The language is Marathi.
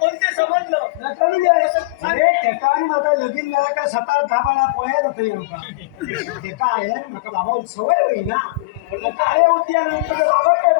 कोणते समजलं अरे ठेकाणी माझा लगीन झाला का सकाळ धाबाला पोह्या जातो ते काय आहे माझा बाबा सवय होई ना काय होती बाबा काय